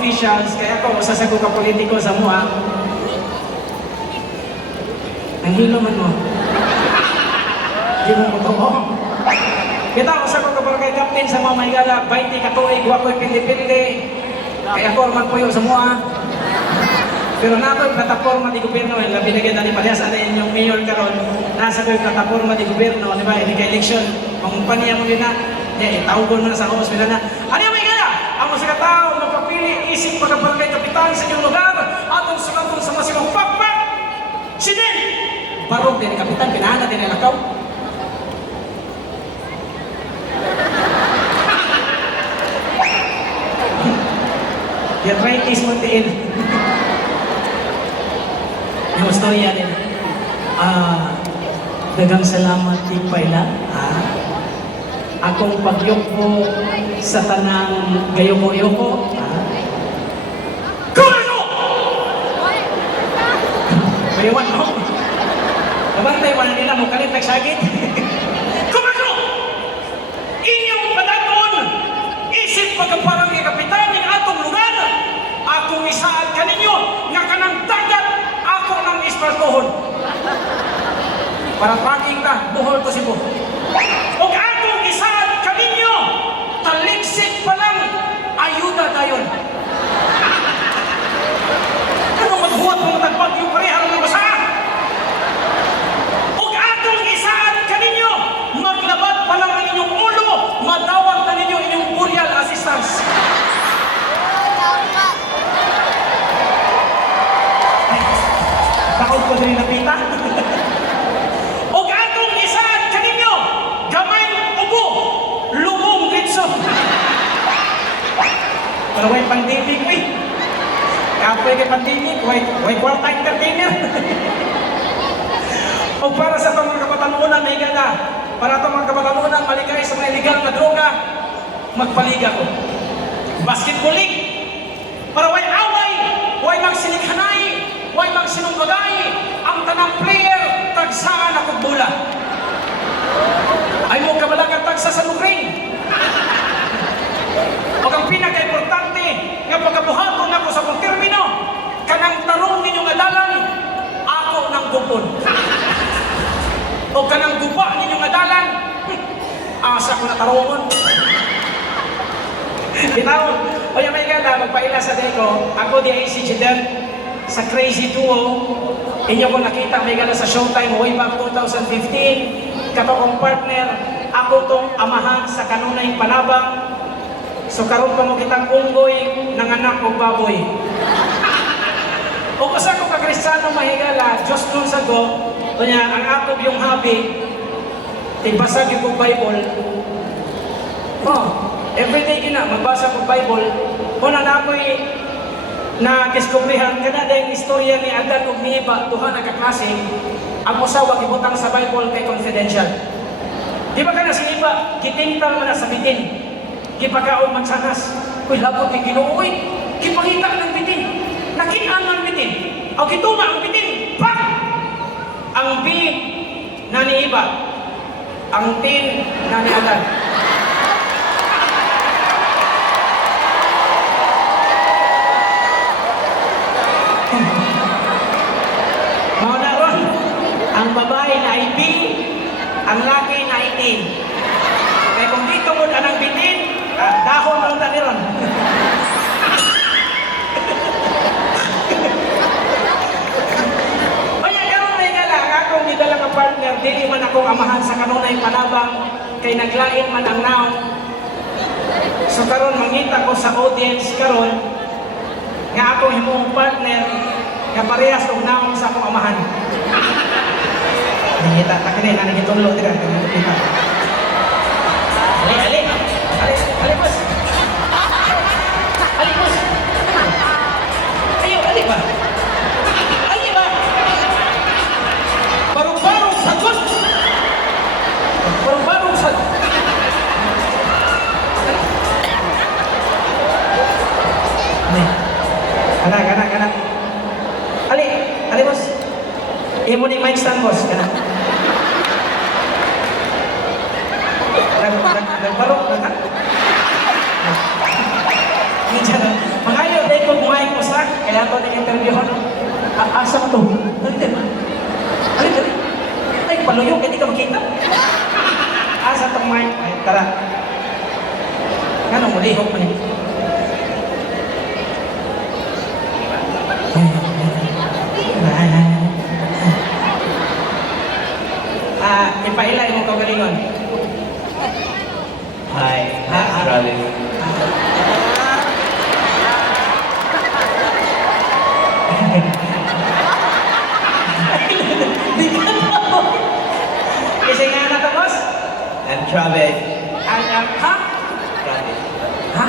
officials, kaya ako, usa sa ko ka politiko sa mua. Ang hilo man mo. Di mo ko to. Kita, usa ko ka barangay captain sa mga Maygala, 20 katuig, wako'y pindi-pindi. Kaya ako, man puyo sa mua. Pero nato yung plataforma di gobyerno, yung binigyan na ni Palias, ano yung mayor karon, nasa ko yung plataforma di gobyerno, di ba, hindi ka election, mangumpanya mo din na, itawgon mo na sa hospital na, ano yung Maygala? Ang mga tao, magpapili, isip pagkabarangay kapitan sa inyong lugar, atong sumatong sa masimang pakpak, sidin! Barog din, kapitan, pinahanap din nilakaw. The arthritis mo tiin. Yung storya din. Dagang salamat di paila. Akong pagyuko sa tanang gayoko-yoko. Kulo! Bayawan mo. Kabantay mo na nila mo kalit nagsagit. Kulo! Inyong padaton! Isip pagkaparang kapitan ng atong lugar. Akong isaad kaninyo nga kanang dagat ako ng ispartohon. Para tracking ka, buhol to si Bo. Huwag akong isaad kaninyo, taligsik pa lang, ayuda dayon. Ano magbuhat mo matagpag yung parehang ng basa? Huwag akong isaad kaninyo, maglabat pa lang ang inyong ulo, madawag na ninyo inyong burial assistance. Takot ko din napita. O atong isaad kaninyo, gamay ubo, lubong bitso. Pero may pandemic, uy. Kapoy kay pandemic, way kwarta entertainer. O para sa mga kapatanunan na higala, para itong mga kapatanunan maligay sa mga illegal na droga, magpaliga ko. Basketball league. Para way away, way magsilikhanay, way magsinumbagay, ang tanang player, tagsaan ako bula. Ay mo kabalagang tagsa sa lugring. O ang pinaka-importante, nga pagkabuhaton ako sa kong termino, kanang tarong ninyong adalan, ako ng gupon. O kanang gupa ninyong adalan, asa ko na tarongon. Bitaw, o yung may ganda, magpaila sa deko, ako di ay si Jiden, sa Crazy Duo, inyo ko nakita may gana sa Showtime way back 2015, katong partner, ako tong amahan sa kanunay panabang, so karon pa mo kitang unggoy ng anak o baboy. O kasi ako ka-Kristiyano mahigala, Diyos nun sa go, kanya ang ako yung hobby, tigbasag yung Bible, everyday gina, magbasa ko Bible, una na ako'y na kiskubrihan ka na dahil istorya ni Adan o ni Eva, duha nagkaklase, ang usawa ibutang sa Bible kay confidential. Di ba ka na si Eva, kitintal mo na sa bitin, kipagaon magsanas, uy, labot ni Ginoo, kipangita ng bitin, nakitaan ng bitin, o kituma ang bitin, pak! Ang B na ni Eva, ang tin na ni Adan. Ang babae na ay B, ang laki na ay tin. Kaya kung dito mo anang bitin, dahon lang na niron. Kaya gano'n may galang, akong didala ka partner, dili man akong amahan sa kanunay panabang, kay naglain man ang naong. So karon mangita ko sa audience karon, nga akong himong partner, nga parehas og naong sa akong amahan. Kita tak kena nak ditolong tidak kita. Ali bos. Ali bos. Ayo ali ba. Ali ba. Baru-baru sagot. Baru-baru sagot. Nih. Kana. Ali bos. Imo ni mic stand bos kana. Nagbarok na ka? Mga ayaw, kaya ako nag-interview ko. Asa to? Dali. Ay, paluyo, hindi ka makita. Asa tong mic? Ay, tara. Ano mo, lihok mo niya. Ipailay mo kagalingon. Hi, Travis. Kasi nga na to, boss? I'm Travis. Ha? Travis. Ha?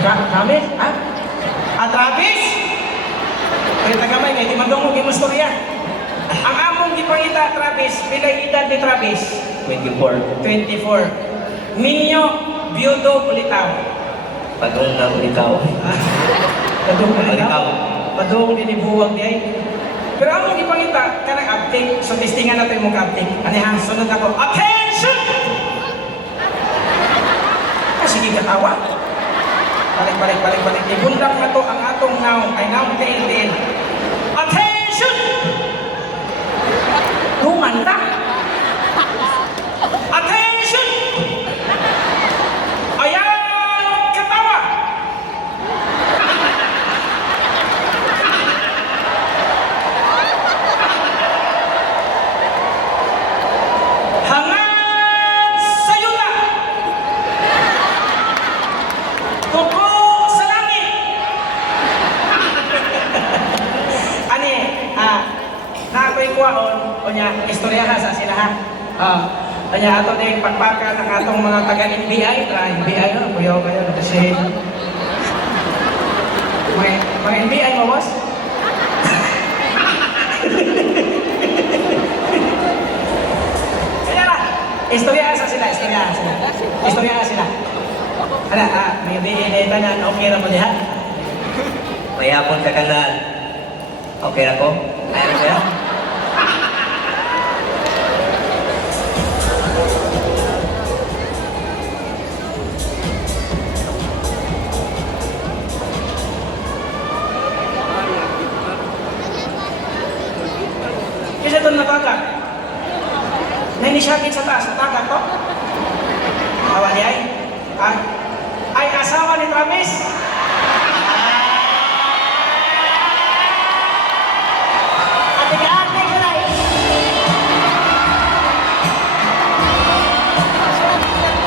Travis? Ha? Travis? Kaya tagamay, may timandong mo, gimustorya. Ang among gipangita, Travis, pilay edad ni Travis? 24. 24. Minyo, Biyudo, Ulitaw. Padung na ulitaw. Padung Ulitaw. Ulitaw. Padung dinibuwag niya. Pero among gipangita, kanang uptake. So, testingan natin mong uptake. Ano ha? Sunod ako. Attention! Sige katawa. Balik. Ibundang na to ang atong now. Ay now, tail. Attention! Kumanta. Attention! Ayan, katawa. Hangad sa yuta. Tuko sa langit. Ani, nakoy kuwaon o niya istoryahan sa sila ha. Kanya ato din pagpaka ng atong mga taga-NBI, NBI no, kuyaw kayo kasi mga NBI mo boss? Kaya na, istoryahan sa sila. Ano, may NBI na okay na mo diha? Mayapon ka kanan. Okay na ko? Ayaw mo kaya? Kasi ito natagat. Nainisyakin sa taas, natagat to. Awa niya ay asawa ni Travis. Ate-ate ko na eh.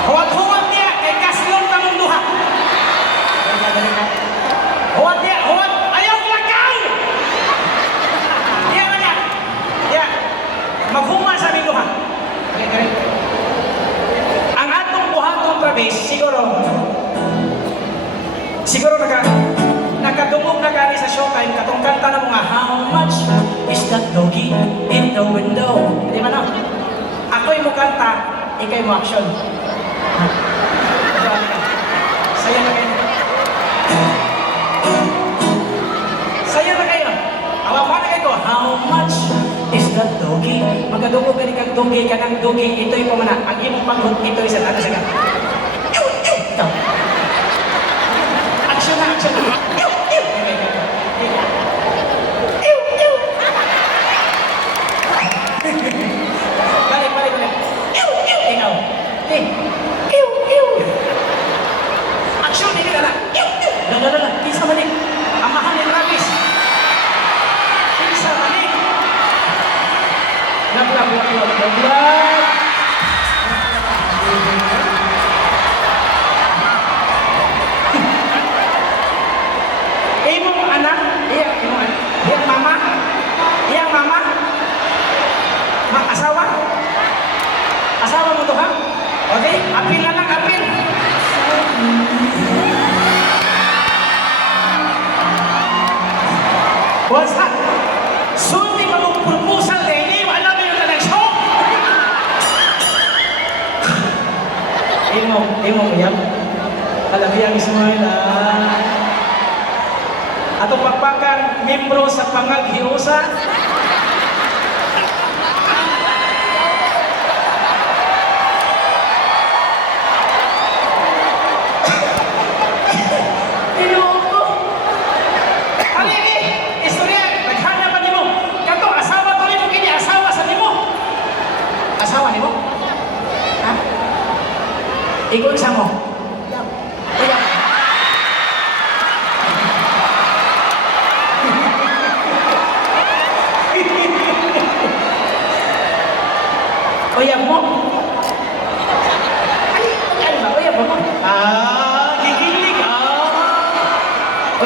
Huwag niya, kay kaslong tamong duha. Huwag niya, ayaw lakaw! Diyan niya. Diyan. Maghuma sa aming duha. Ang atong buhatong Travis, siguro nakadungog na gani sa showtime katong kanta na mga how much is that doggy in the window? Di ba na? Ako'y mo kanta, ikay mo action. Saya na kayo. Saya na kayo. Awa na kayo. How much is that doggy? Magkadungog gani kang doggy ka ng doggy. Ito'y pamana. Ang imong panghod, ito'y sa tatas ka. Ito. Action na. Balik. Ikaw. Action, hindi ka na. Lala. Pisa balik. Amahan ni Travis. Pisa balik. Naglag. Imong anak, iyang mama, asawa mo to ha? Okay, apil na lang, apil. What's that? Soon di mag-proposal kay hindi, alam mo yung connection? Imong yan. Alam mo yung Ismail ato pagpakan membro sa Pangaghiusa. Tinoko. Ano yan? Ikon sa mo. Uyab. Uyab mo. Ay ba? Uyab mo. Gigilig.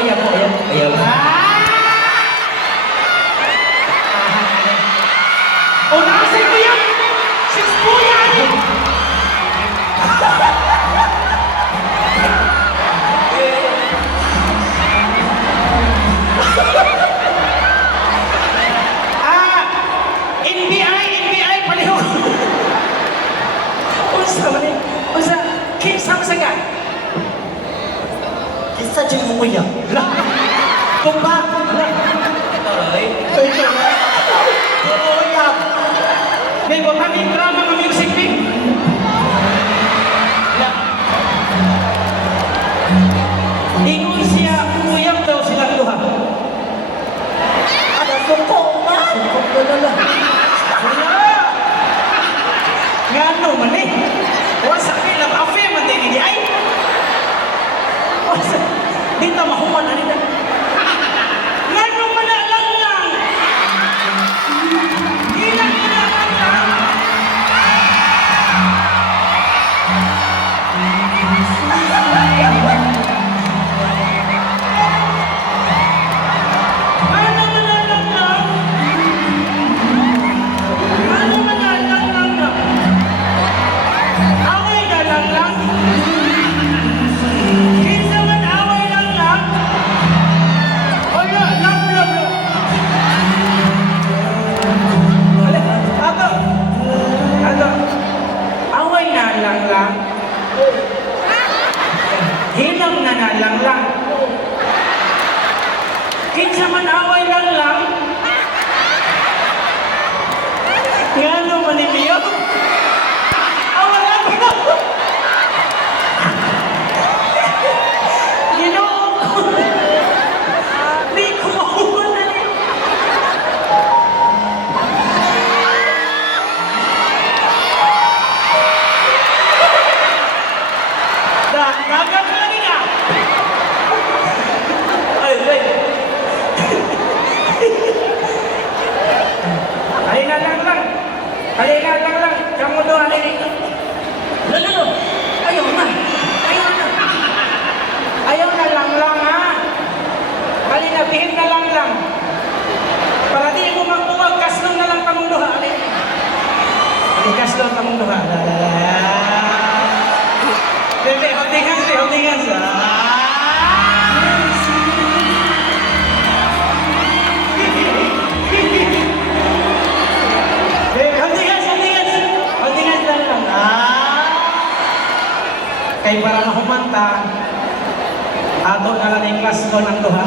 Uyab mo, uyab. Ayaw. O, nakasay ko yan! Sis po yan! NBI, palihog! Unsa man eh? Unsa? Kinsa sa ka? Isa dyan mo kuya. Kung ba? Ay. Kuya. May butang yung drama ng music eh. Ingon siya, uyab daw silang duha. Ada suko ba? Suko na lang. Wala! Nga ano man eh. Wala sabi lang, afe man din hindi ay. Wala dito mahuman na nila. Nga ano man na lang lang. Ilang na lang lang. Ano man na lang lang. Ano man na lang lang lang. Away na lang lang. Kinsa man away lang lang. Wala, lang lang lang. Ato. Away na lang lang. Hinang na lang lang. Kinsa man away lang lang. Ngano man niyo? Away lang lang. Ginoo ko. Di ko mahuman na ni. Gagat na lagi ka. Ay, ay. Halina lang lang. Halina lang lang. Kamu doon, halina. Lalo. Ayaw na. Ayaw na. Ayaw na lang lang, ha? Halina, bihin na lang lang. Para di mo magbuwag, kaslong na lang kamong duha. Halina. Halina, kaslong kamong duha. Bebe, holding hands, holding hands. Bebe, holding hands, holding hands. Holding hands lang lang. Kay para mahumanta, ato na lang yung class ko ng duha.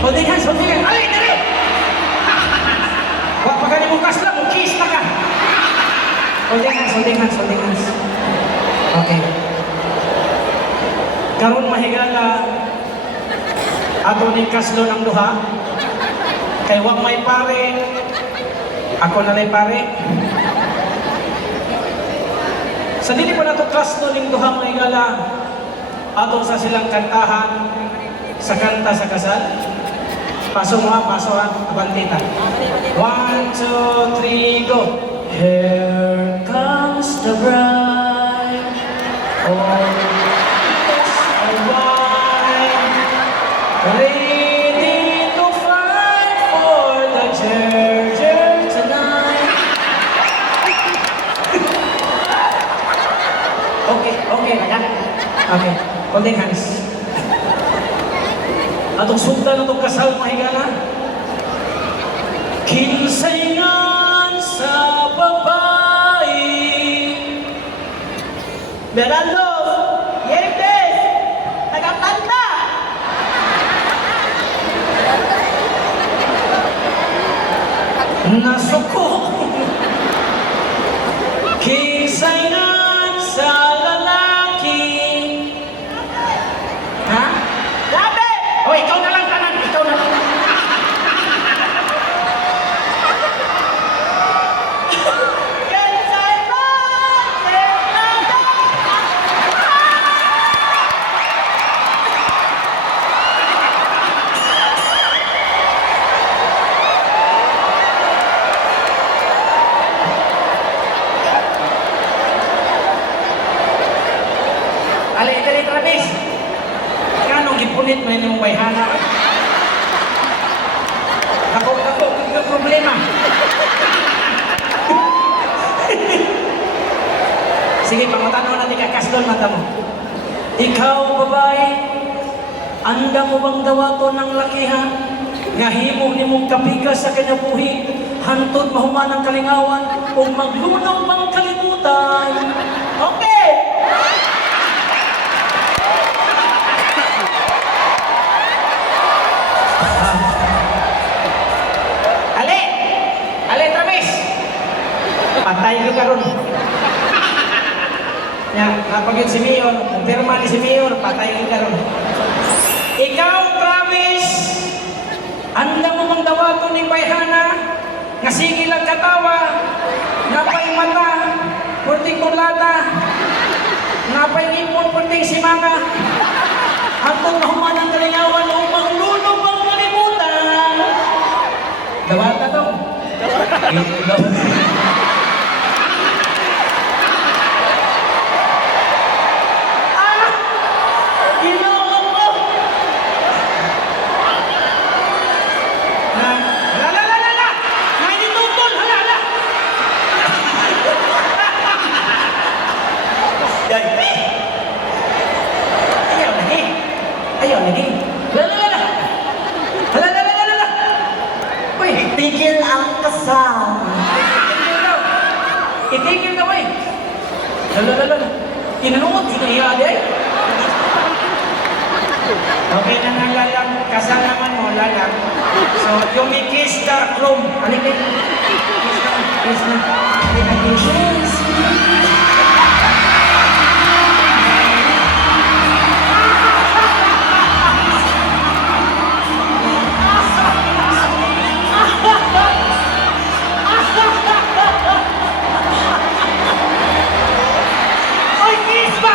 Holding hands, holding hands. Alay, dali! Wag pa ka ni mo kasla, mo kiss na ka. Holding hands, holding hands, holding hands. Okay. Karon mahigala ato ning kaslo ng duha. Kay wag may pare. Ako na lay pare. Sa dili pa nato kaslo ning duha mahigala ato sa silang kantahan sa kanta sa kasal. Paso mo ha, paso ha. Abantita. 1, 2, 3, go. Here comes the bride. Oh, yes, the bride. Ready to fight for the treasure tonight. Okay, lang. Okay, holding hands. Atong sultan, atong kasal, mahigala. Kinsayngan sa babae. Berando. Yetes. Tagapanta. Nasuko. Kinsayngan sa lalaki. Ha? Grabe. O, ikaw na lang tanan. Ikaw na lang. punit man yung bayhana. Ako, yung problema. Sige, pangutanong natin kakasdol mata mo. Ikaw, babae, anda mo bang dawato ng lakihan? Nga himo ni mong kapigas sa kinabuhi, hantod mahuman ang kalingawan, o maglunaw bang kalimutan? Okay! Ale! Ale, Travis! Patay ka karon. Ya, kapag yun si Mayor, ang pirma ni si Mayor, patay ka karon. Ikaw, Travis, anda mo mang dawato ni Bayhana, nga sige lang katawa, napay mata, purting kulata, napay ipon, purting simanga, hantong mahuman ang kalingawan, o maglulong bang kalimutan. Dawata to. Ginoo ko! La! May ditutol! Hala! Ayaw lagi! La! Hala! Uy! Tigil ang kasal! Itigil na, boy! La! Tinanungot, hinaya di ay! Okay na nga lalang, kasal naman mo, lalang. So, yung may kiss dark room. Halika. Kiss na. Halika, kiss. Oy, kiss ba?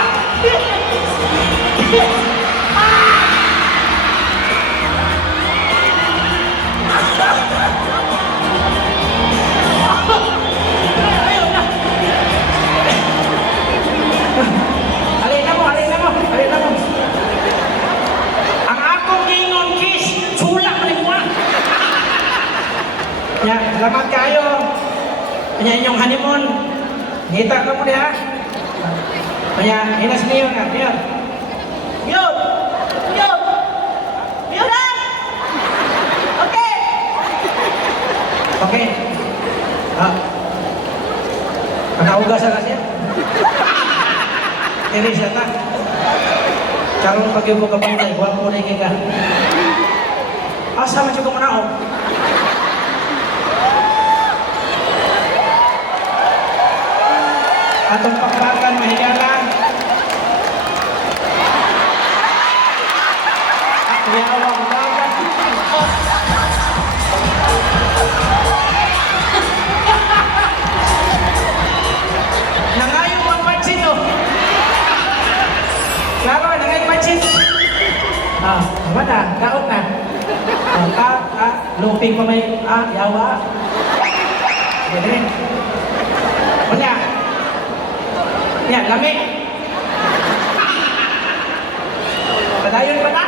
Ayaw na. Alin na mo. Ang akong gingon kiss, sulak rin mo. Ya, salamat kayo. Kanya inyong honeymoon. Ngita ka mo diha. Kanya, hinas niyo na, niyo. Yun! Yun! Yun na! Okay! Okay. Nakaugasan na siya. Tiri siya ta. Karong pag yung ka pangtay, huwag mo na yung ka. Asa man siya kung manaog? Atong pakarakan, mahigalan. At yawang dagat. Nangayon ang pansin, oh. Klaro, nangayon pansin. Tama na, daot na. Luping pa may, yawa. Ganun. Kunya. Yan, lamig. Padayon pa na.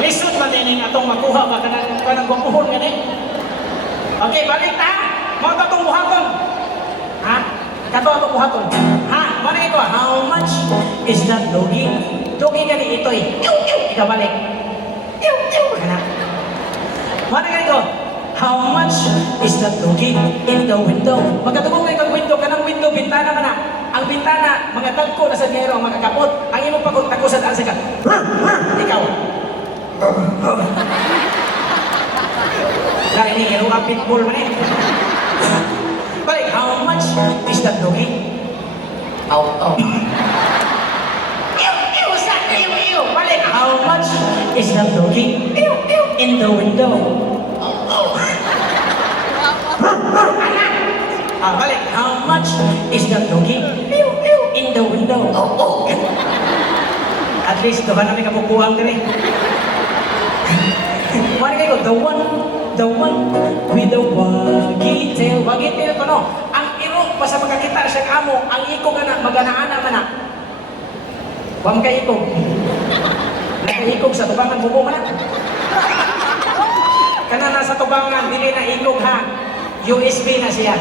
Lisod man din ang atong makuha ba kanang gupuhon gani. Okay, balik ta. Mo ta tong buhaton. Ha? Kato atong buhaton. Ha? Mana ito? How much is that doggy? Doggy gani ito eh. Ikaw balik. Kana. Mana ito? How much is that doggy in the window? Magkatubong kay kag window kanang window bintana man na. Ang bintana mga tagko na sa nero ang makakapot. Ang imong pagkutako sa daan sa ka. Ikaw. Nah ini hero pitbull man eh. Balik, how much is that doggy? Ew, sa ew. Balik, how much is that doggy? In the window. Balik, how much is that doggy? In the window. At least, doon namin kapupuhang din eh. Mari kayo, the one with the waggy tail. Waggy tail ko no. Ang iro pa sa makakita siya amo, ang ikog anak, magana-ana man na. Huwag kay ikog. Nakaikog sa tubangan, bubo man na. Kana nasa tubangan, dili na ikog ha. USB na siya.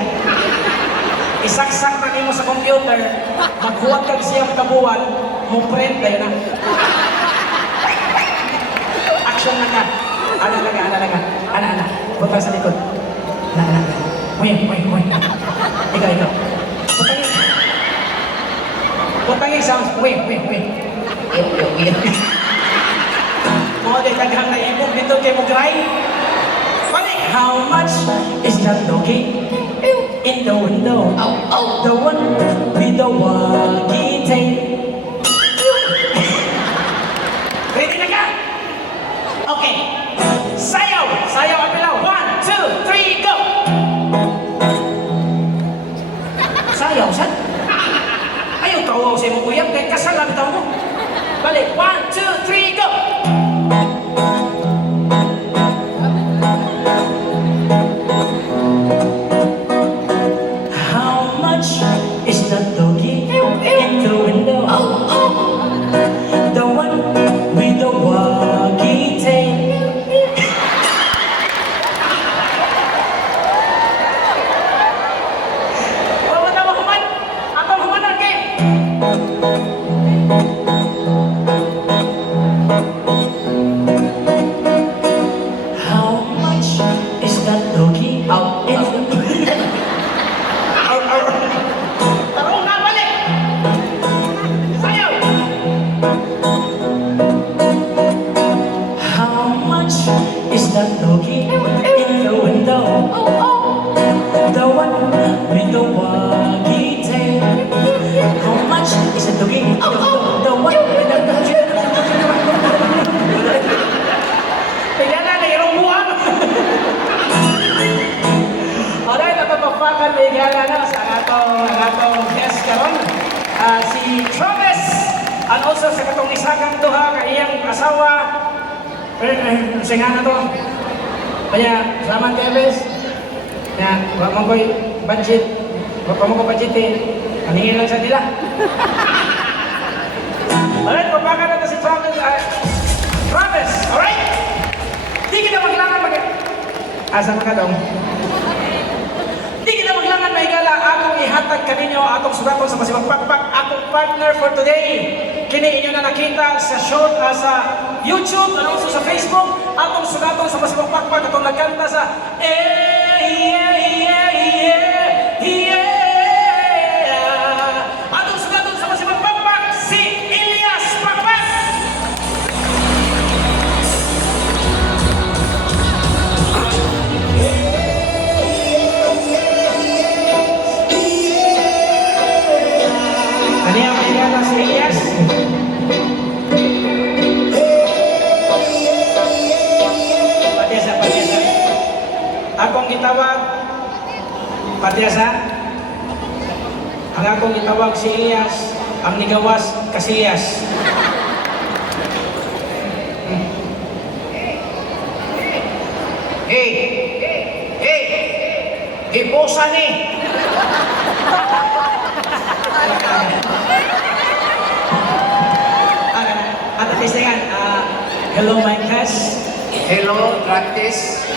Isaksak na nimo sa computer, maghuwag kag siyang kabuwan, mo print dahil na. Action na ka. Ana. Butang sa likod. Ana. Wait. Ikaw. Butangin sounds. Wait. Mo de daghang na ibog dito kay mo cry. Balik. How much is that doggy in the window? The one with the walkie-talkie. Ready na ka? Okay. Sayaw ang pilaw. 1, 2, 3, go! Sayaw, saan? Ayaw tawaw sa imong uyab, kahit kasal lang itaw mo. Balik. 1, 2, 3, go! How much is that doggy in the window? The one with the walkie-talkie. How much is that doggy out in the Tarong na, balik! Sayaw! How much is that doggy in the window? The one with the walkie-talkie. How much is that doggy? The one with the kaya na irong buwan. Alright, napapapakan may gala na sa atong guest karon. Si Travis and also sa katong isagang duha ka iyang asawa. Singa na to. Kaya, salamat Travis. Na, wag mo ko'y budget. Wag mo ko budget eh. Kaningin lang sa nila. Alright, papakan na to si Travis. Travis, alright? Di kita maglangan asa ka daw? Di kita maglangan may gala akong ihatag kaninyo atong sugaton sa Masibang Pakpak akong partner for today. Kini inyo na nakita sa short sa YouTube and also sa Facebook atong sugaton sa Masibang Pakpak atong nagkanta sa atong sugaton sa Masibang Pakpak si Elias Pakpak. Ano yung kailangan si Elias? Patiasa. Akong gitawag, Patiasa. Ang akong gitawag si Elias, ang nigawas Casillas. Ipusa ni! At least yan, hello my crush. Hello, drug test.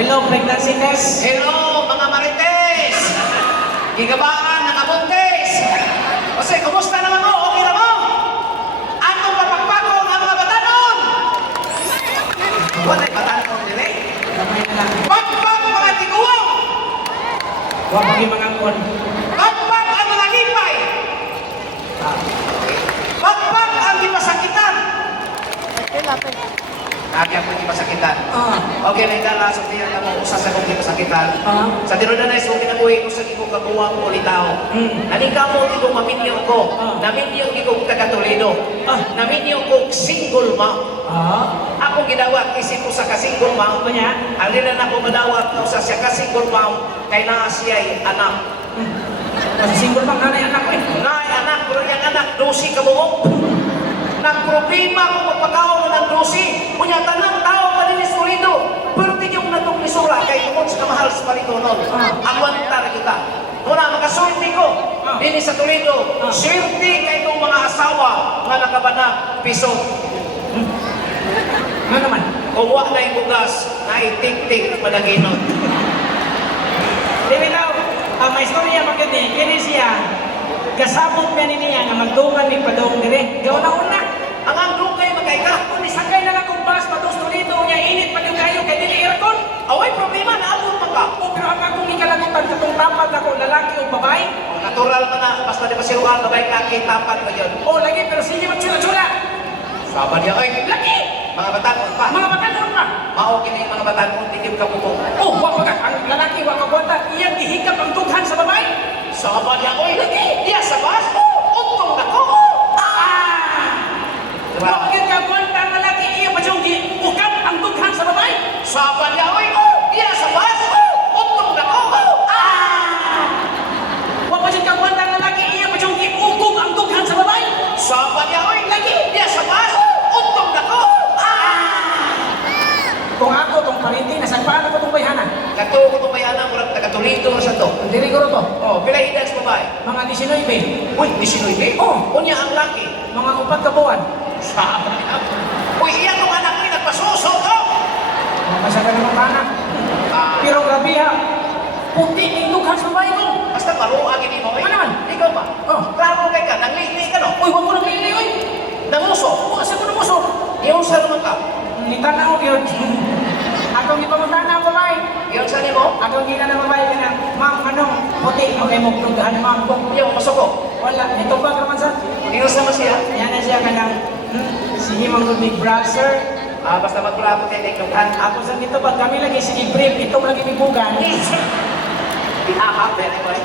Hello pregnancy test. Hello, mga marites! Gigabaan, nakabuntis! Kasi, kumusta naman mo? Okay na mo? Atong papagpako ang mga batanon! What ay batanon nila? Kamay na lang. Pagpag mga tiguang! Huwag maging mga kon. Pagpag ang mga lipay! Pagpag ang ipasakitan! Kaya po ipasakitan. Okay, may dala sa tiyan na mo usa sa kong ipasakitan. Sa tinunan na isong kinabuhi ko sa ikong kabuwang o litaw. Naninga mo ikong maminyo ko. Naminyo ikong taga-Toledo. Naminyo kong single mom. Akong ginawa, isip ko sa ka-single mom. Ang rin na ako madawat ko sa siya ka-single mom, kay na siya'y anak. Kasi single bang nanay anak ko eh. Ngay anak, pero yung anak, dosi ka buong. Nagproblema kung magpagkaon ng dosi. Kunya, tanang tao malinis mo rito. Pero di yung natong lisura, kay tungkol sa kamahal sa palitonon. Agwantar kita. Muna, makasulti ko. Ah. Dini sa Toledo. Ah. Swerte kay itong mga asawa nga nakabanag piso. Nga naman. Kung wa na yung bugas, na itik-tik padaginon. Di bitaw, ang may istorya maganda kini siya, kasabot ka niya nga magdungan ni padong dire. Gaw na una. Ang andong kay magkaika. Kung isakay na lang kung bus patos dito, niya init pa yung kayo kay dili aircon. Away problema na abot man ka. O pero ang akong ikalagutan katong tapat ako lalaki o babae. Natural man na, basta di masiruan, babay kaki, tapat pa yun. O lagi pero sige magsula-sula. Saban niya, ay, Lagi! mga batanon pa. Mga batanon pa. Mao kini mga batanon, tikim ka pupong. Oh, wag ka ang lalaki wag ka kwanta. Iyang gihikap ang dughan sa babae. Saban niya, oy, Lagi! iya sa bas, untong na ko. Diba? Wag ka kwanta ang lalaki iya pa siyang giukap ang dughan sa babae. Saban niya, oy, iya sa bas, untong na ko. Wag pa siyang kwanta ang lalaki iya pa siyang giukog ang dughan sa babae. Saban niya, oy, Lagi! iya sa bas, untong na ko. Kung ako tong parinti nasagpaan ako tong bayhana. Kato ko itong bayanan, murag taga-Toledo na siya to. Dili ko to. Oh, pila edad sa babae? Mga 19. Uy, 19. Oh. Unya ang laki. Mga 4 ka buwan. Saban niya. Uy, iyan ang anak ni nagpasuso to. Mga masaga ng pana. Pero grabe ha. Puti ng dughan sa babae ko. Basta maruag ini mo. Ano naman? Ikaw ba? Oh. Klaro kay ka, nanglili ka no? Uy, huwag mo nang lili, uy. Nanguso. Bukas ako ng muso. Iyon sa naman ka. Nitanaw yun. Akong ipamutana ang babae. Iyon sa nimo. Akong gina ng babae ka na, ma'am, anong puti mo kayo mong dughan, ma'am ko. Iyon, masuko. Wala, nito ba ka naman sa? Iyon sa siya. Yan na siya ka ng, sige mong good big brother. Basta magkulapot kay Teknokan. Ako sa dito, pag kami lagi, sige brief, itong lagi bibugan. Ihahap, anyway.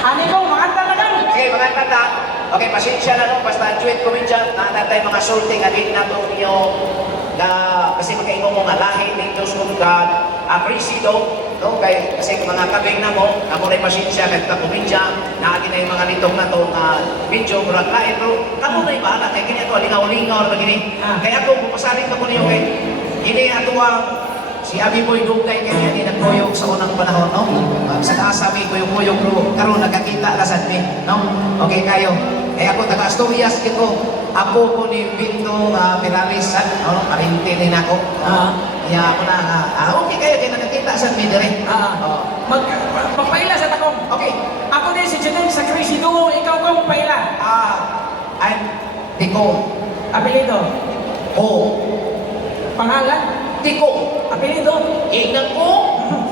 Ani ko, makanta na lang. Sige, maganda ta. Okay, pasensya na no. Basta tweet ko minsan, natatay mga sulting alin na to niyo na kasi magkaingo mo nga lahi ni Diyos mong God, apresido, no? Kasi mga kabing na mo rin pasensya, kahit ka kumidya, na akin na yung mga nitong na to na video, murag lain, pero kamo na yung bahala, kaya ganyan to, lingaw-lingaw, na gini. Kaya ako, pupasarin ka po niyo, kay ini ato ang si Abi Boy Dugay kaya ni nagkuyog sa unang panahon, no? Sa kasabi ko yung kuyog ro, karon nagkakita na sa mi, no? Okay kayo. Kaya ako taga-Asturias dito, apo ko ni Pinto Piraris, ano, karinti din ako. Kaya ako na, okay kayo, kaya nagkakita sa mi dire. Magpaila sa takong. Okay. Ako din si Janine sa Crazy Duo, ikaw ko magpaila. I'm Tiko. Apelido. O. Pangalan. Tiko. Apelido. Ignan ko.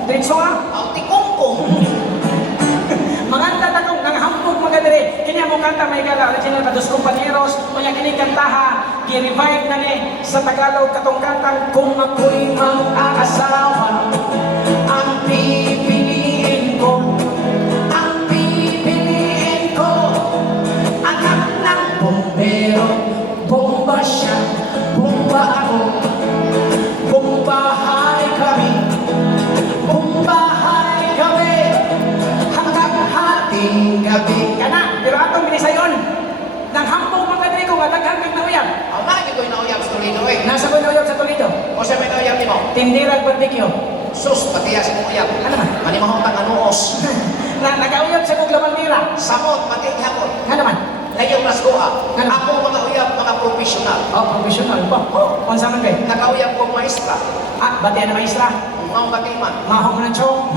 Diretso nga. Tikong ko. Manganta takong nang hambog magadiri. Kanya mo kanta may gala original pa dos compañeros. Kunya kini kantaha gi-revive na ni sa Tagalog katong kantang kung ako'y mag-aasawa ang pipiliin ko. Ang pipiliin ko anak ng bombero. Bomba siya, bomba ako. Bumbahay kami. Bumbahay kami. Hanggang hating gabi ka na. Pero atong binisayon. Nang hambog magkadri ko, mataghan kang nauyab. Ang lagi ko yung nauyab sa Toledo eh. Nasa ko nauyab sa Toledo. O siya may nauyab ni mo? Tindirag barbecue. Sus, pati sa mong uyab. Ano man? Manimahong tanganuos. Nakauyab sa kong lamandira. Samot, pati hapon. Ano naman? Layong nasgoa. Ano? Ako mga uyab, mga professional. Oh, professional pa. Oh, kung saan man kayo? Nakauyab kong maestra. Batian na maestra. Mga batiman. Mahong ng chong.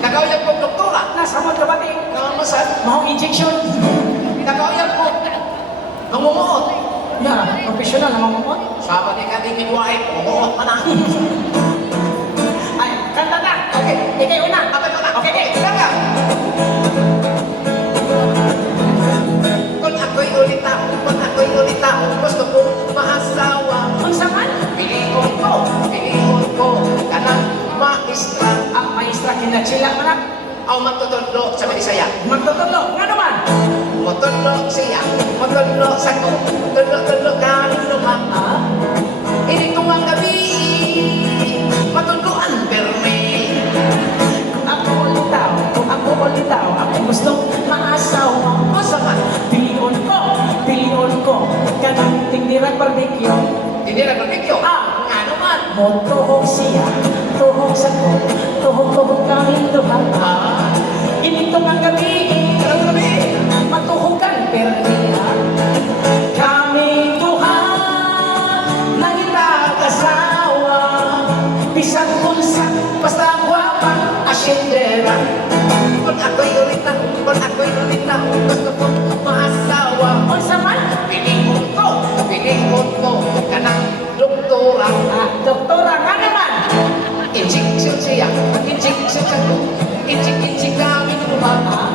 Nakauyab kong doktora. Nasa mo ka bati. Nangamasan. Mahong injection. Nakauyab ko. Namumuot. Yeah, professional na mamumot. Sabi ni Kati Midwife, namumuot pa na. Ay, kanta na. Okay, ikaw una. Abay ko na. Okay, okay. Kaya. Kung ako'y ulit tao, gusto kong maasawa. Kung saan man? Piliin ko, kanang maestra. Ang maestra kinachila mo na. Aw magtutundo sa Bisaya. Magtutulo. Nga naman? Motundo siya, motundo sa ko, tulo kanin lumak. Ini ko ang gabi, matunduan perme. Kung ako ulitaw, ako gustong maasawa. O sama, Pilion ko, kanang tindirang barbecue. hindi na magbigyo. Nga naman. Mo tuhog siya, tuhog sa ko, tuhog kami duha. Inito ang gabi, matuhugan perdiya. Kami duha na inakasawa, bisan kunsan, basta guwapa, asyendera. Kung ako'y ulita, gusto kong maasawa. Unsa man? Piningon ko, kanang doktora. Doktora, nga naman. Injection siya ko. Injik kami ng bata.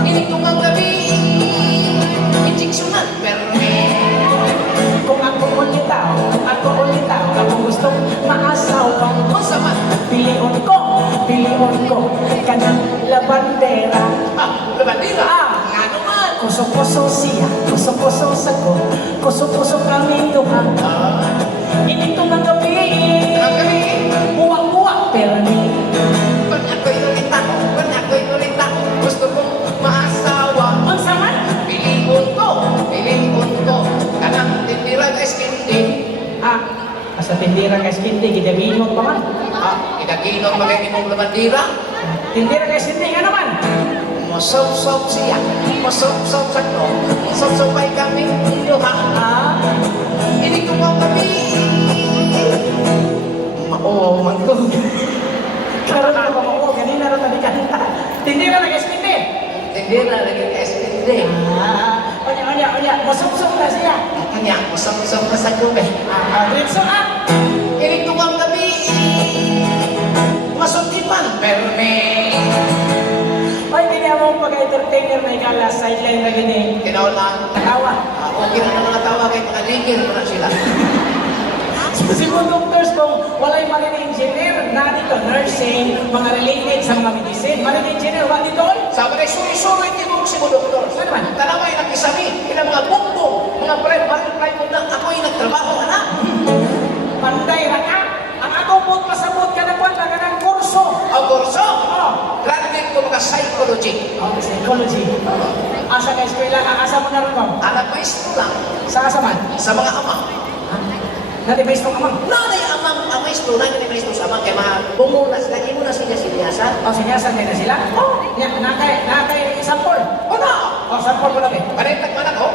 Initong ang gabi, injeksyonan, perme. Kung ako ulitaw, ako gustong maasawa. Kung sama, Pilion ko, kanang labandera. labandira. Nga naman. Kuso-kuso siya, kuso-kuso sako, kuso-kuso kami duha. Inito ng gabi, Ang gabi, buwak-buwak permi. kung ako'y ulita, gusto kong maasawa. Unsa man? Pilingon ko, kanang tindirang eskindi. Asa tindira ka skindi, gidaginot pa man. Inaginom magay imong labandira. Tindira ka skindi, nga naman. Masop-sop siya, masop-sop sa ko, masop-sopay kami, duha. Ini ko ang gabi. Oo, magkong. Karoon ka ba mo? Ganina rin tadi kanta. Tindira ka skindi. Tindira lagi eskindi. Onya, masuk-suk na siya. Kanya, masop-sop na sa gabi. Ritso Ini ko ang gabi. Masutipan, perme. Ay, hindi mo pag-entertainer na ikala sideline na gini. Kinaulan. Nakawa. Okay na mga tawa kay mga ligir mo na sila. Siguro doctors kung walay marine engineer, na dito nursing, mga related sa mga medicine. Marine engineer, wala dito? Sabi na suri-suri hindi mo si mo doktor. Ano naman? Tanaway nag-isami, ilang mga bumbong, mga pre-market mo na ako'y nagtrabaho, anak. Panday ra ka. Ang akong mood pasabot ka na kwan, ka ng kurso. Ang kurso, Oh, graduate ko mga psychology. psychology. Asa ka eskwela, asa mo na rin ko? Anak maestro lang Sa asa man? sa mga ama. Nati-base mo kamang. Nanay amang, ang maestro, nanay maestro sa amang, kaya mga bumunas, lagi mo na sila sinyasan. O, sinyasan din na sila? Oh, yan, nakay sample. O na! O, sample mo lang eh. Panitag man ako.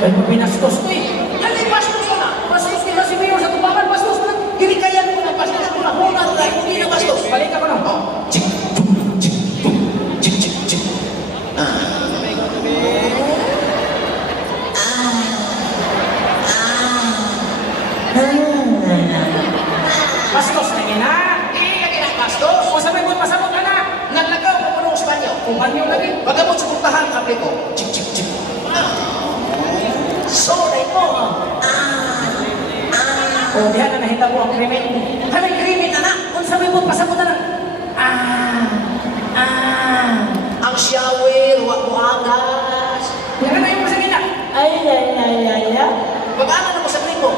Ay, pinastos ko eh. Hindi, bastos ko na. Bastos ko na si Mayor sa tubangan, bastos ko na. Hindi kaya ko na bastos ko na. Muna lang, hindi na bastos. Balik ako na. Bastos na gina. Hindi lagi na bastos. O, sabi mo, pasabot ka na. Naglagaw ko po ng Espanyo. Kumanyo lagi. Pagkabot suportahan ang api ko. Chik, chik, chik. Sorry po. O, diyan na nahita mo ang krimen. Kami krimen, anak. Kung sabi mo, pasabot na lang. Ang shower, wag mo agas. Yan na yung pasagina. Ay. Pag-anan ako sa primo.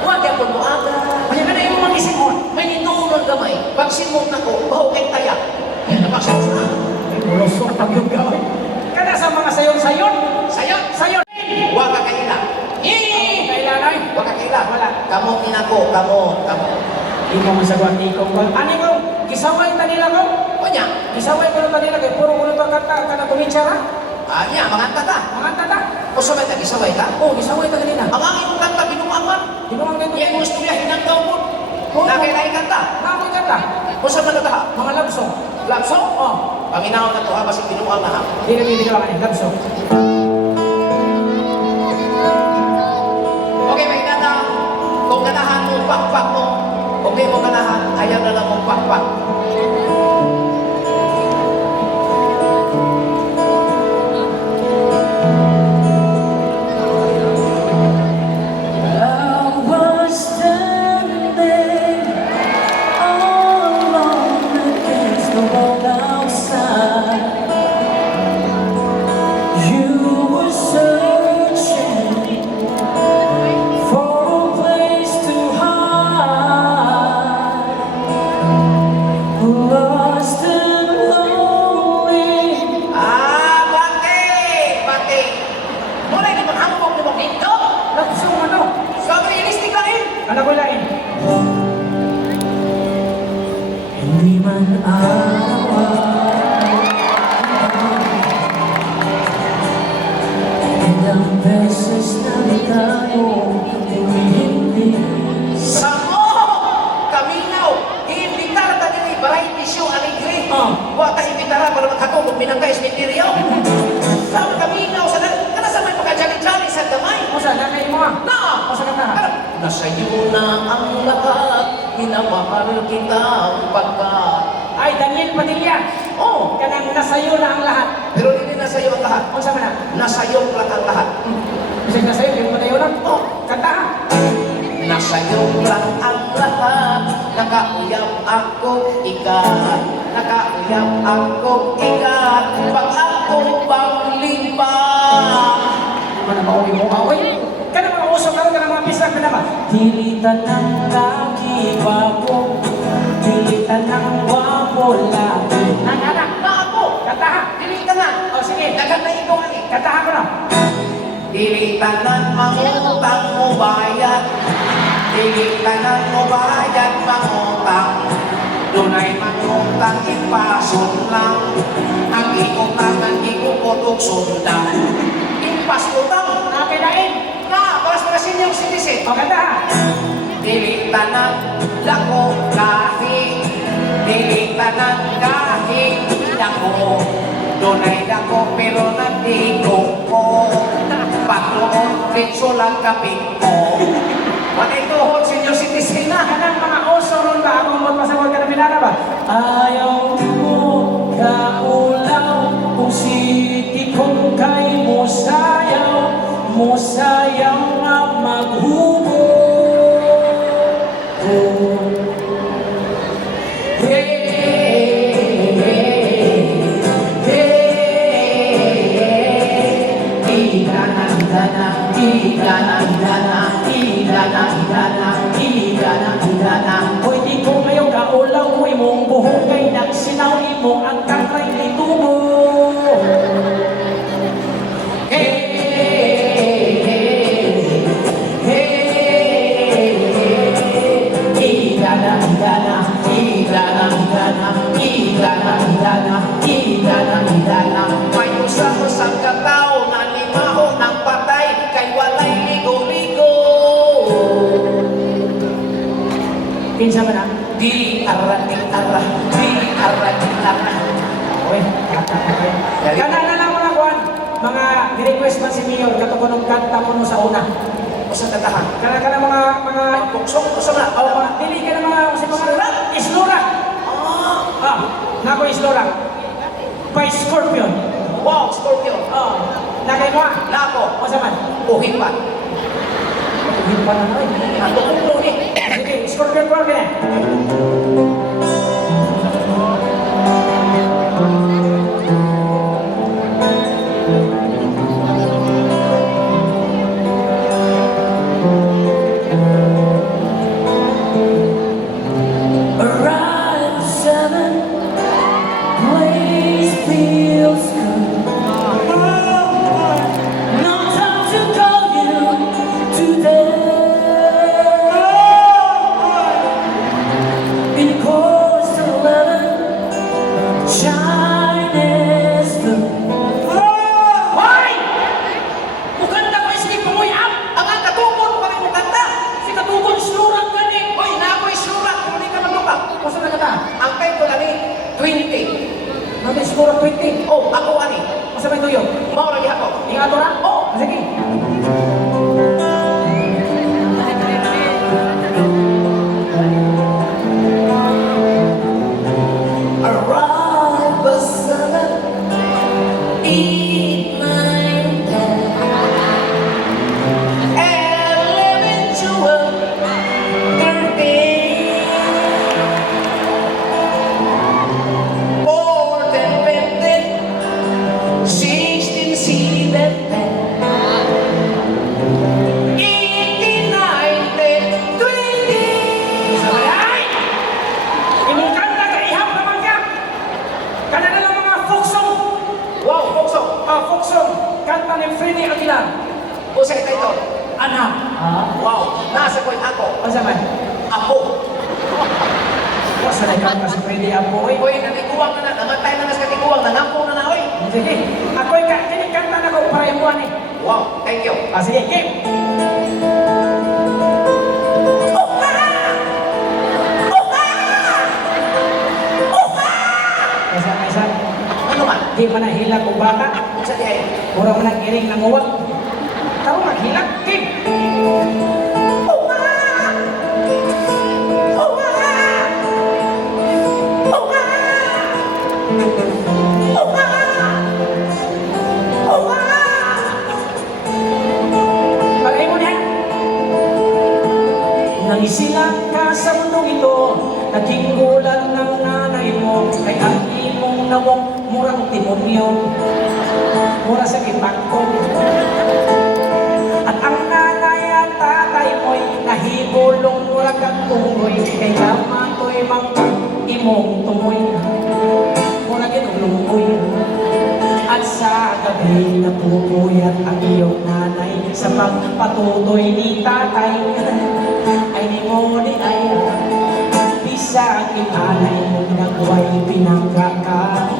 Huwag yan po mo agas. Yan na yung magising mo. May ninunod gamay. Pag simot na ko, bahukay tayak. Napasok na. Ulusok pag yung gawin. Kada sa mga sayon-sayon. Sayo. Sayon. Huwag ka kaila. Kailangan. Huwag ka kaila. Wala. Kamo kinako, kamo. Di mo masagot, di ko. Ano ko? Kisaway ta nila ko? O niya. Kisaway ko ta nila kay puro ko to kanta kana kumitsara. Niya, mga tata. Mga tata. O sabay ka, gisaway ka. Oh, kisaway ta kanina. Ang aking mong kanta, binukaman. Di mo ang ganito. Yan mo istorya, hinanggaw mo. Nakailaing kanta. Mga kanta. O sa mga taha. Mga labso. Lapso. Oh, Paminaw na to ha, basi binukaw na ha. di na bibigyan ka labso. Okay, may nana. Kung ganahan mo, pakpak mo. Kung di mo ganahan, ayaw na lang mong pakpak. I was standing all alone against the wall outside. You were searching for a place to hide. Lost and lonely, Ano ko lain? Hindi man araw-araw ilang beses na tayo hindi Samo! Kaminaw! Iimbitara ta din variety show alegre. Wa ta imbitara para makatulog minangkay esmitiryo. Sama kaminaw sa kana sa may pagkajali-jali sa gamay. O sa nakay mo ah. Na! O sa kanta. Nasa iyo na ang lahat, minamahal kita pagkat. Ay, Daniel Padilla. Oh, Kanang nasayo na ang lahat. pero hindi nasa iyo ang lahat. O sa mana? Nasa iyo lang ang lahat. Kasi nasayo, hindi mo tayo lang. Oh, Kanta ha. nasa iyo lang ang lahat. Nakauyap ako ikat. Nakauyap ako ikat. Pag ako bang limpang. Mana mauwi mo away? Kana mga usok ka rin, kana mga pisak na ba? Pilitan ng laki wapo Pilitan ng wapo laki Nang anak. Na ako! Kanta ha. Dili ka na! O sige. Naganda ito nga eh. Kanta ha ko na. Dili tanan mangutang mo bayad. Dili tanan mo bayad mangutang. Dunay mangutang ipasun lang. Ang ikutangan ikukutok sundan. Impas utang. Nakay lain. Na, para sa mga senior citizen. O kanta ha. Dili tanan dako lahi. Dili tanan kahit dako. Dunay dako pero nandiko ko. Pagloon, ritso lang kapit ko. Pati tuhod, senior citizen na. Kanang mga usok ron ba? Akong magpasabot ka na minana ba? Ayaw mo kaulaw Kung siti kong kay mo sayaw nga maghubo Hey, Hoy di ko kayo kaulaw Hoy mong buhok kay nagsinaw Imong ang kakay ni tubo may usang katao na limaho ng patay kay walay ligo-ligo. Kinsa man ha. Di ara, Oy, kanta ka kayo. Kana na lang mga kuhan. Mga ni-request man si Mayor kato ko nung kanta mo no sa una. Usa katahan. Kana mga Puksong, usa na. o mga dili ka na mga kasi mga islura. Ah, nako islura. By Scorpion. Wow, Scorpio. Oh, nakay mo ah. Nako, O sa man. uhipan. Hindi pa na ay. Ato kong uhi. Sige, Scorpion ko ka. Around 7 Place feels good No time to call you today In course 11 Chinese food Hoy! Mukanta ko isli pamoy up. Ang ang katungkol pa rin mo kanta. Si katugon islura ka ni. Hoy, nako'y surat kung di ka maglupa. O sa kanta. Ang kay ko lang 20. Nabi siguro 20. Oh, ako ani. O sa may tuyo. Mao lagi ako. Ingat ra? Oh, sige. Arrive by 7 Eat 9, 10 11, 12, 13, 14, 15, 16, 17, 18, 19, 20. Sabay ay! Imong kanta ka ihap naman ka. Kana na lang mga folk song. Wow, bukso. Folk song. Kanta ni Freddy Aguilar. O sa ito. Anak. Wow, nasa ko'y ako. Asa man? Apo. Sa ikaw kasi pwede ako eh. Ko'y naniguwang na, namatay na sa kaniguwang, nanampo na na, oy. Sige, ako'y kanta na ko para imuan eh. Wow, thank you. Sige, Kim. Kaysa, Ano man? di man nahila kong bata. Sa di ay, Mura man nag-iring ng uwag. Taro maghilak, Kim. Bagay mo niyan. Nangisilang ka sa mundong ito, naging gulat ng nanay mo, kay ang imong nawong murang demonyo, mura sa kipagko. At ang nanay at tatay mo'y nahibulong mura kang tunggoy, kay lamato'y mangkang imong tumoy, mura kinulungkoy. At sa gabi napupuyat ang iyong nanay sa pagpatutoy ni tatay, ay ni mo di ay bisa kinanay mong nagway pinangga ka,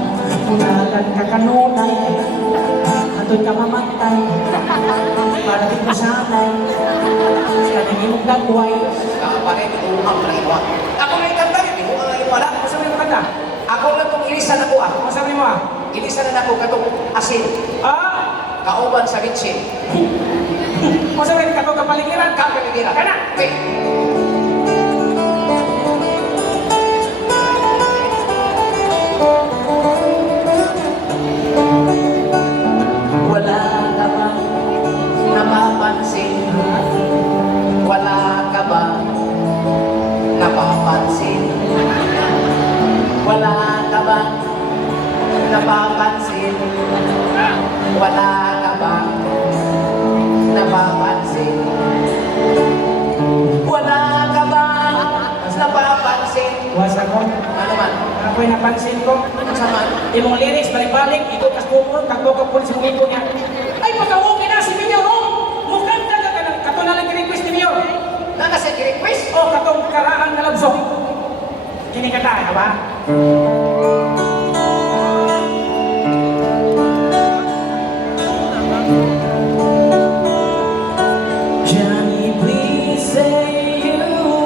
punalan ka kanunay, hatoy ka mamatay, para di mo sanay, kanang imong nagway. kakaparin, iuhang na iwa. Ako na ikanta yun, iuhang na iwa. Masabi mo kanta? Ako lang itong ilisan ako ah. Masabi mo ah? Ilisan na ako katong asin. Kauban sa bitsin. Masabi ka ito kapaligiran? Kapaligira. Kana! Okay. Wala ka bang napapansin? Wala ka bang napapansin? Wala ka bang napapansin? Wala ka bang napapansin? Wala ka bang napapansin? Wasa ko. Ano man? Ako'y napansin ko. Ano sa man? Imong lyrics, balik-balik, ikaw kas kumon, kagbo ka po sa mga niya. Ay, pagkawagi na si Mayor, oh! Mukhang ka ka ng katunalang request ni Mayor. Nana sa request? Oh, katong karaan na labsong. Kini ka tayo, ba? Johnny, please say you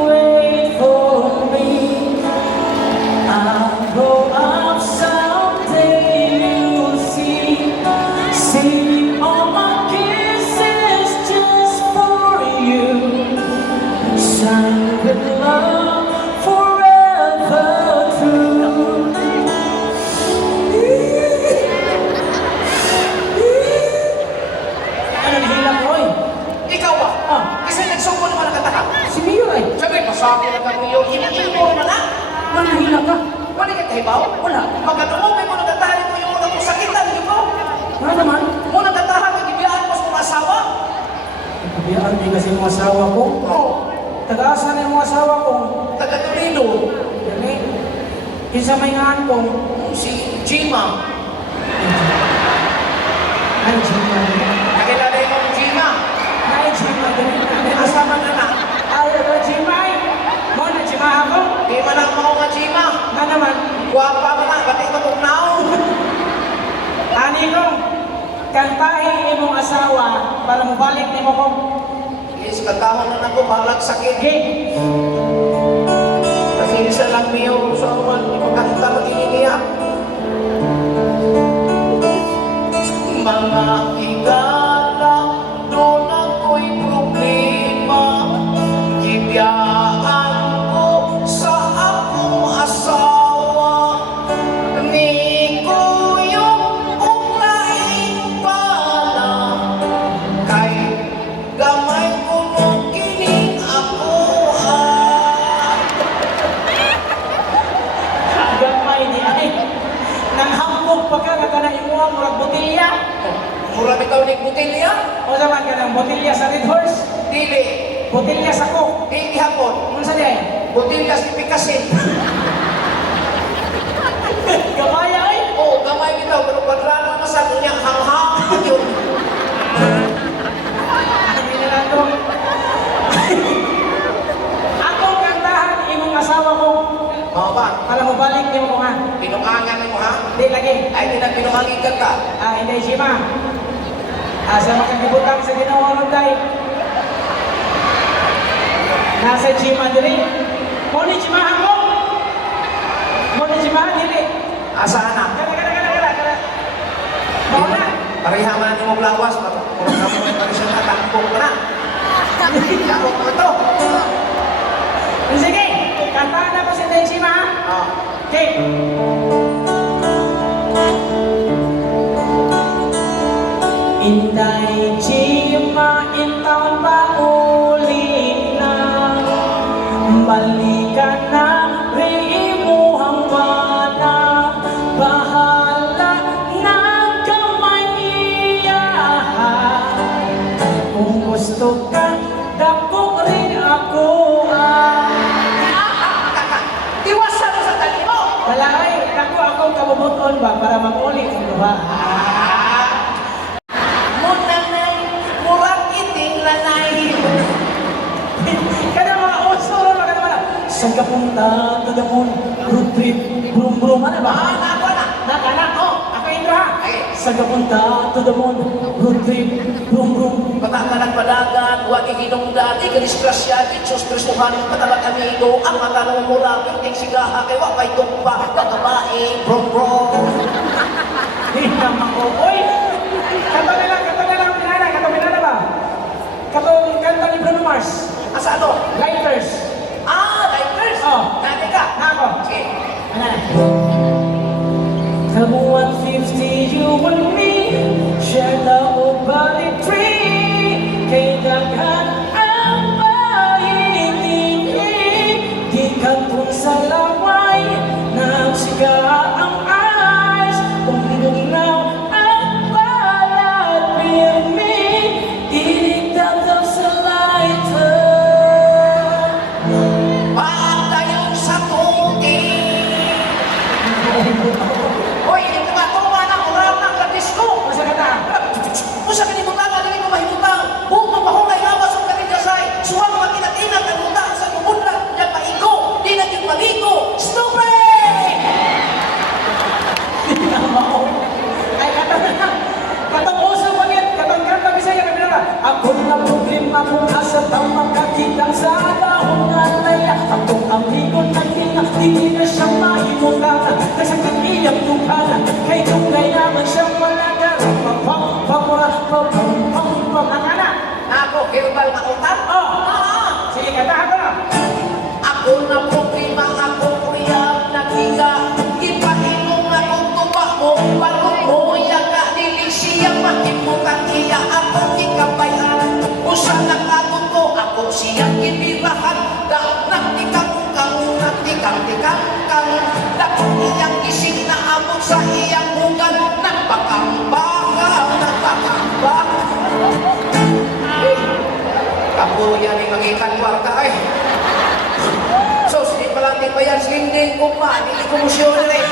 wait for me. I'll grow up someday, you'll see. See all my kisses just for you. Signed with love forever true. Ano nahilak mo eh? Ikaw ba? Ah. Kasi nagsuko naman ang kataha. Si Mayor ay. Sabi, pasabi na kami yung imo na na. Manahilak ka. Wala ka kahibaw? Wala. Magkatumumay mo nagtatahan mo yung mga sakitan, di ba? Ano naman? Mo nagtatahan, nagibiyaan mo sa mga asawa. Ibiyaan din kasi yung asawa ko. Oo. Taga-asa na yung asawa ko. Taga-Torino. Dali. Isa may ngaan ko. Si Jima. Ay, Jima. Nakilala yung Jima. Ay, Jima. May asama na na. Ay, ano, Jima ay. Mo na, Jima ako. Di man ang mga nga Jima. Nga naman. Guwapa mo na, ba't ito kong naon? Ani ko. Kantahin imong asawa para mabalik ni mo ko. Is, katahon na ako, balag sakit. Okay. Kasi isa lang niyo sa awan, ipagkanta mag-iiniyak. Mga igala, doon ako'y problema. Ibiyaan ko sa akong asawa. Ni kuyong unglaing pala. Kay gamay ko nung kining ako Gamay ni ay. Nang hambog pa ka na kanang imuha murag botilya. Mura bitaw ni butilya. O saman ka ng botilya sa Red Horse. Dili. Botilya sa Coke. Dili hapon. Ano sa diyan? Butilya si Picasin. Gamaya ay. Oo, gamay bitaw. Pero padrano na sa kanyang hanghang. Yun. Hindi na lang to. pinungaling niyo ko nga. Pinungangan mo ha? Di lagi. Ay, pinungangan ka. Hindi, Shima. Asa makakibutang sa ginawa day. Nasa Shima dili. Mo ni Shima ako. Mo ni Shima dili. Asa anak? Kala. Mau na. Pareha man ni mo lawas, puro na mo yung parisyon na takbo ka na. Takbo ko ito. Sige, kantahan ako si Day Shima. Okay. Inday Chima, intaon pa uli na balikan na riimuhang bana. Bahala na kamay iyahan. Kung gusto ka, dako rin ako. Iwasan mo sa tali mo. Wala ay, dako akong kabubuton ba para mag-uli ang duha. Murag iting lanay. Kada mga osoro, mga naman. Saan ka punta, Tadamon? Road trip, brum-brum, ano ba? Nako na. Nakana, ako Indra ha. Ay. Saan ka punta, Tadamon? Road trip, brum-brum. Patakalang padagan, huwag ikinungdan, ikanisgrasya, itsos Kristuhan, patalang amigo, ang matanong mula, pinting sigaha, kay wapay tumpa, pagkabae, bro. Hindi ka makukoy. Kato na lang, pinana ba? Kato kanta ni Bruno Mars. Asa ano? Lighters. Lighters? Oh. Nani ka? Nako. Sige. Ano na? Come 150, you and me, share the old body tree. Kay daghan ang pahingi, di ka pun sa laway, nagsiga ang eyes, uminunaw ang balat, pirmi, iligtaw sa lighter. Pagdayon sa tungkil. Hoy, hindi ka tuwa ng oral ng labis ko. Masa ka na? Kung sa kinibutan, hindi ko mahimutang. Bukong mahulay lawas ang kaningasay. Suwang makinat-inat ang utang sa bubunlan. Yan paigo, di na yung paligo. Stupid! Ay, katong uso mo yan, katong kanta Bisaya na pinala. Ako na problema kung asa tang makakitang sa dahon na laya. Akong amigo na hindi na siya mahimutang. Nasakit iyang tukana, kay tunay naman siyang malagarang. Nakana? Ako, herbal na utang? Sige, kantahan ko na. Ako na problema, ako uyab na tiga. Ipahinong akong tuba mo, bagong huya ka niling siya. Mahimutan iya ako ikabayan. Usa ng ako ko, ako siyang kinirahan. Danak tikang. Dakong iyang ising na abot sa iyang bugan. Nagpakambang. Kapuya ni mangikan kwarta ay. Sos, di pa lang di pa yan sinding ko pa. Hindi ko musyon rin.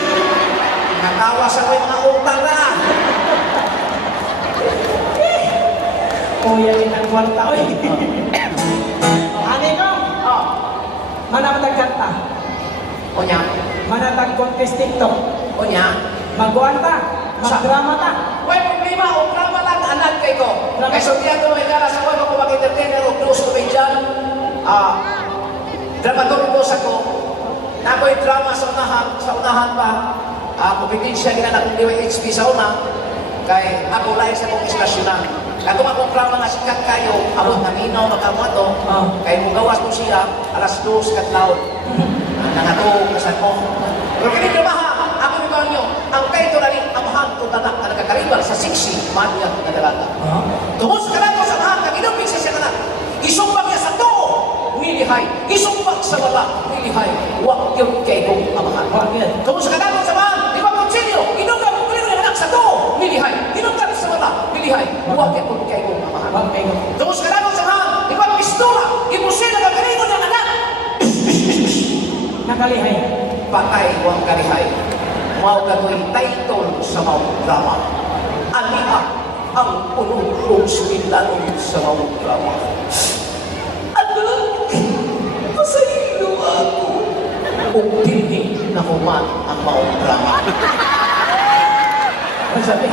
Natawas ako yung mga utang na. Kuya rin ang kwarta. Oy! Ano ko? Manatag kanta. Onya, Manatag contest TikTok. onya. Magkuhan ta. Magdrama ta. May problema o drama lang anak kay ko. Kay Santiago may gara sa mga kumag-entertainer o close comedian. Dramaturgos ako. Na ako'y drama sa unahan pa. Kompetensya gina na kung DYHP sa una. Kay ako lahi sa kong istasyonan. Kung akong drama na sikat kayo, abot na minaw makamuato. Kay mong gawas mo siya, alas 2 katlaon. Nangatong kasan ko. Pero kini dramaha, ako ni Banyo, ang kayo na rin amahan kong tanak na nagkakaribal sa siksi, manyak na dalaga. Tungos ka lang ko sa mahal, kaginupin siya ka na. Isumbag niya sa too, nilihay. Isumbag sa wala, nilihay. Huwag yung kay kong amahan. Tungos ka lang ko sa mahal, di ba konsinyo? Inugang mo rin anak sa too, nilihay. Inugang sa wala, nilihay. Huwag yung kay kong amahan. Tungos ka lang ko sa mahal, di ba pistola? Imusin ang kagalingon ng anak. Nakalihay. Patay huwag kalihay. Mao gato'y title sa mga drama. Aniha ang unong sumilanon sa mga drama. Anak, pasaylo ako. Kung hindi nakuha ang maong drama. Ang sabi,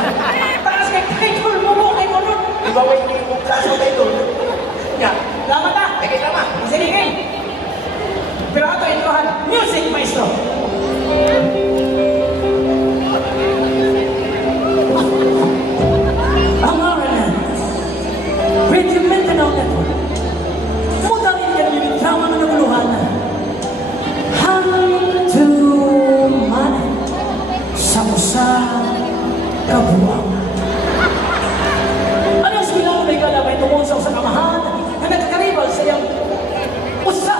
takas kay Idol mo mo kay Kulot. Di ba may hindi mong kaso kayo doon? Yeah. Lama ta. Sige, tama. Sige. Pero ato introhan, music maestro. Ang aralan, Radio Mindanao Network. Mudangin ka namin yung drama na naguluhan na. Hantuman sa usa kabuang. Ano sila may kalabay tungkol sa usang kamahan na nagkakaribal sa iyang usa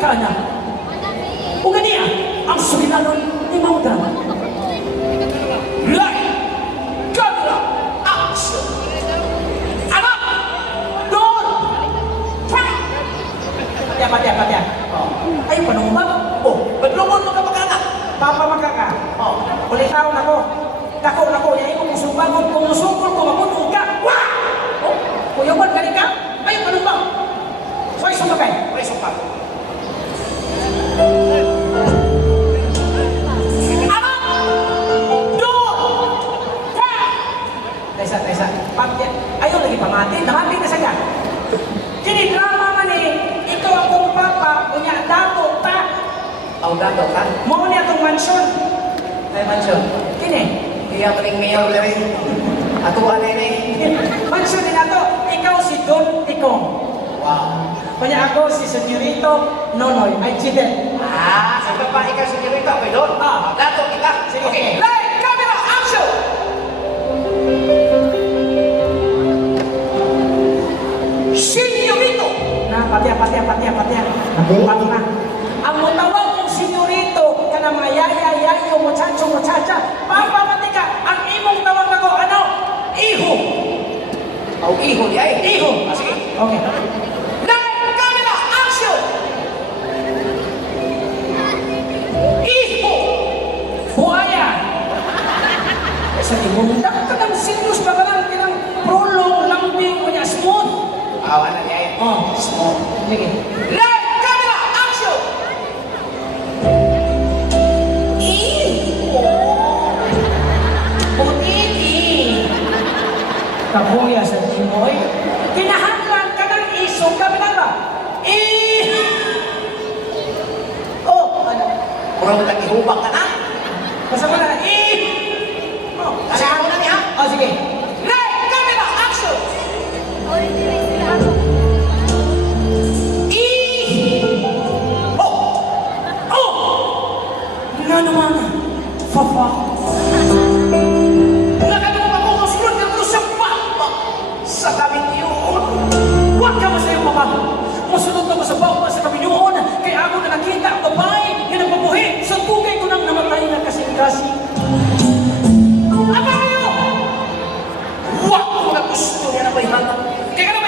ka anak. O ganiya ang sulilanon ni Mau Drama. Light! Camera! Action! Anak! Doon! Patya. Ay, panumbag. Oh, ba't mo ka magkana? Papa magkaka. Oh, Ulitaw na ko. Dako na ko. Yan kung musubagon, kung musukol, kung mamunong ka. Wah! Oh, kuyawan ka rin ka? Ay, panumbag. So, sumakay. may sumpa. Tesa. Patya. Ayaw lagi pamati. Namati na siya. Kini drama man ikaw akong papa, kunya dato ta. Ang dato ka? Mo ni atong mansyon. Ay, mansyon. Kini. Iya paling ngayaw na rin. Ato anay na Mansyon din ato. Ikaw si Don Tikong. Wow. Kunya ako si Senyorito Nonoy. Ay, Chidel. Sa babae ka sa kirito, okay doon? Dato kita. Sige. Okay. Light! Camera! Action! Senyorito! Na, patya. Nabuhat na. Ang mutawag kong Senyorito, ka na mga yayo, muchacho, papa matika, ang imong tawag na ko, ano? Iho. Au iho di ay. Iho. Sige. Okay. Light! Camera! Action! Iho! Buhaya. Sa imong dakang sinus ba ka lang, kinang prolong, lambing, kunya smooth. Awan na di ay. Oh, Small. sige. Light! Camera! Action! Putiti. Kabuya sa timoy. Kinahanglan ka ng isong ka binaba. Oh, ano? Puro nag-ihubak ka na. Basta mo na. Oh, Kasi ako na niya. oh, sige. Light! Camera! Action! Na naman, Papa. Nakagawa ako ng sunod ng lusang papa sa kaming yun. Huwag ka masayo, Papa. Masunod ka sa bawah sa Panginoon. Kaya ako na nakita ang babae na nagpabuhi sa tugay ko nang namatay na kasing-kasing. Apa kayo? Huwag ko na gusto niya na may hanap. Kaya ka naman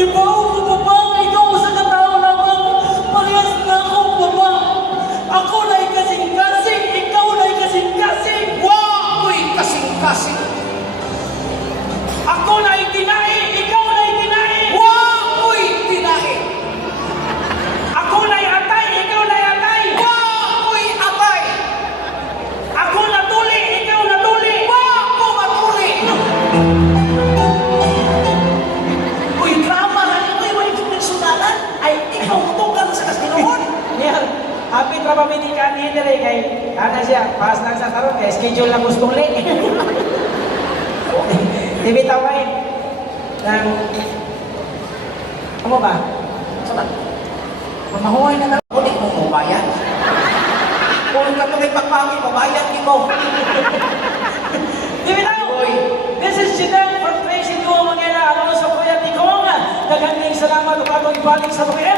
Ibaw ko baba, ikaw sa katao lamang, parehas na akong baba. Ako na'y kasing-kasing, ikaw na'y kasing-kasing. Wakoy kasing-kasing. Ako na'y tinahi, ikaw na'y tinahi. Wakoy tinahi. Ako na'y atay, ikaw na'y atay. Wakoy atay. Ako natuli, ikaw natuli. Wako matuli. Uy, drama na ito, may pinagsunanan. Ay, ikaw tutukan sa Kastinoon. Yan, hapit na pamitikan ni Henry kay, ano siya, pas lang sa tarot, kaya schedule lang gustong late. Dibitaw kayo. Ano ba? Sabat. Mamahuay na lang. Kunik mo mo bayan. Kung ka may pagpangin, mabayan di mo. Dibitaw! Boy. This is Chidel from Tracy Duo Manila. Ano sa Kuya Tikong. Daghang salamat o katong ibalik sa mga